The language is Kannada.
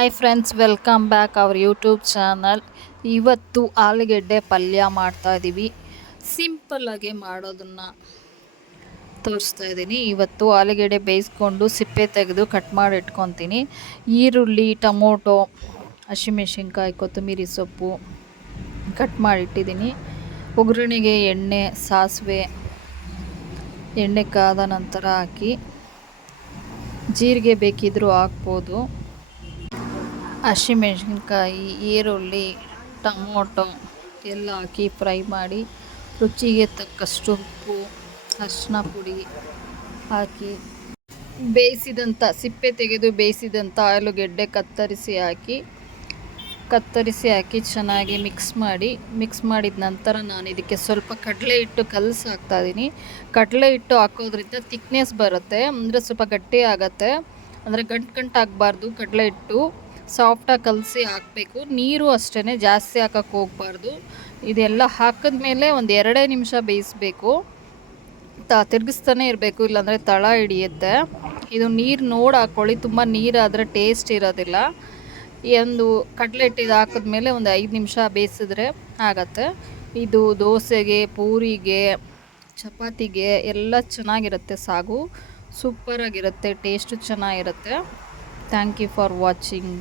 Hi friends, welcome back our YouTube channel. ಇವತ್ತು ಆಲೂಗೆಡ್ಡೆ ಪಲ್ಯ ಮಾಡ್ತಾ ಇದ್ದೀವಿ. ಸಿಂಪಲ್ಲಾಗಿ ಮಾಡೋದನ್ನು ತೋರಿಸ್ತಾ ಇದ್ದೀನಿ. ಇವತ್ತು ಆಲೂಗೆಡ್ಡೆ ಬೇಯಿಸ್ಕೊಂಡು ಸಿಪ್ಪೆ ತೆಗೆದು ಕಟ್ ಮಾಡಿ ಇಟ್ಕೊತೀನಿ. ಈರುಳ್ಳಿ, ಟೊಮೊಟೊ, ಹಸಿಮೆಣಸಿನ್ಕಾಯಿ, ಕೊತ್ತಂಬರಿ ಸೊಪ್ಪು ಕಟ್ ಮಾಡಿಟ್ಟಿದ್ದೀನಿ. ಒಗ್ಗರಣೆಗೆ ಎಣ್ಣೆ, ಸಾಸಿವೆ, ಎಣ್ಣೆ ಕಾದ ನಂತರ ಹಾಕಿ, ಜೀರಿಗೆ ಬೇಕಿದ್ದರೂ ಹಾಕ್ಬೋದು. ಹಸಿಮೆಣಸಿನ್ಕಾಯಿ, ಈರುಳ್ಳಿ, ಟೊಮೊಟೊ ಎಲ್ಲ ಹಾಕಿ ಫ್ರೈ ಮಾಡಿ, ರುಚಿಗೆ ತಕ್ಕಷ್ಟು ಉಪ್ಪು, ಅರಿಶಿನ ಪುಡಿ ಹಾಕಿ, ಸಿಪ್ಪೆ ತೆಗೆದು ಬೇಯಿಸಿದಂಥ ಆಲೂಗೆಡ್ಡೆ ಕತ್ತರಿಸಿ ಹಾಕಿ ಚೆನ್ನಾಗಿ ಮಿಕ್ಸ್ ಮಾಡಿದ ನಂತರ ನಾನು ಇದಕ್ಕೆ ಸ್ವಲ್ಪ ಕಡಲೆ ಹಿಟ್ಟು ಕಲಸಿ ಹಾಕ್ತಾಯಿದ್ದೀನಿ. ಕಡಲೆ ಹಿಟ್ಟು ಹಾಕೋದ್ರಿಂದ ಥಿಕ್ನೆಸ್ ಬರುತ್ತೆ, ಅಂದರೆ ಸ್ವಲ್ಪ ಗಟ್ಟಿ ಆಗುತ್ತೆ. ಅಂದರೆ ಗಂಟು ಆಗಬಾರ್ದು. ಕಡಲೆ ಹಿಟ್ಟು ಸಾಫ್ಟಾಗಿ ಕಲಸಿ ಹಾಕಬೇಕು. ನೀರು ಅಷ್ಟೇ, ಜಾಸ್ತಿ ಹಾಕಕ್ಕೆ ಹೋಗಬಾರ್ದು. ಇದೆಲ್ಲ ಹಾಕಿದ್ಮೇಲೆ ಒಂದು 2 ನಿಮಿಷ ಬೇಯಿಸಬೇಕು. ತಿರುಗಿಸ್ತಾನೆ ಇರಬೇಕು, ಇಲ್ಲಾಂದರೆ ತಳ ಹಿಡಿಯುತ್ತೆ. ಇದು ನೀರು ನೋಡಿ ಹಾಕ್ಕೊಳ್ಳಿ, ತುಂಬ ನೀರಾದರೆ ಟೇಸ್ಟ್ ಇರೋದಿಲ್ಲ. ಒಂದು ಕಡಲೆ ಹಿಟ್ಟಿದು ಹಾಕಿದ್ಮೇಲೆ ಒಂದು 5 ನಿಮಿಷ ಬೇಯಿಸಿದ್ರೆ ಆಗತ್ತೆ. ಇದು ದೋಸೆಗೆ, ಪೂರಿಗೆ, ಚಪಾತಿಗೆ ಎಲ್ಲ ಚೆನ್ನಾಗಿರುತ್ತೆ. ಸಾಗು ಸೂಪರಾಗಿರುತ್ತೆ, ಟೇಸ್ಟು ಚೆನ್ನಾಗಿರುತ್ತೆ. Thank you for watching.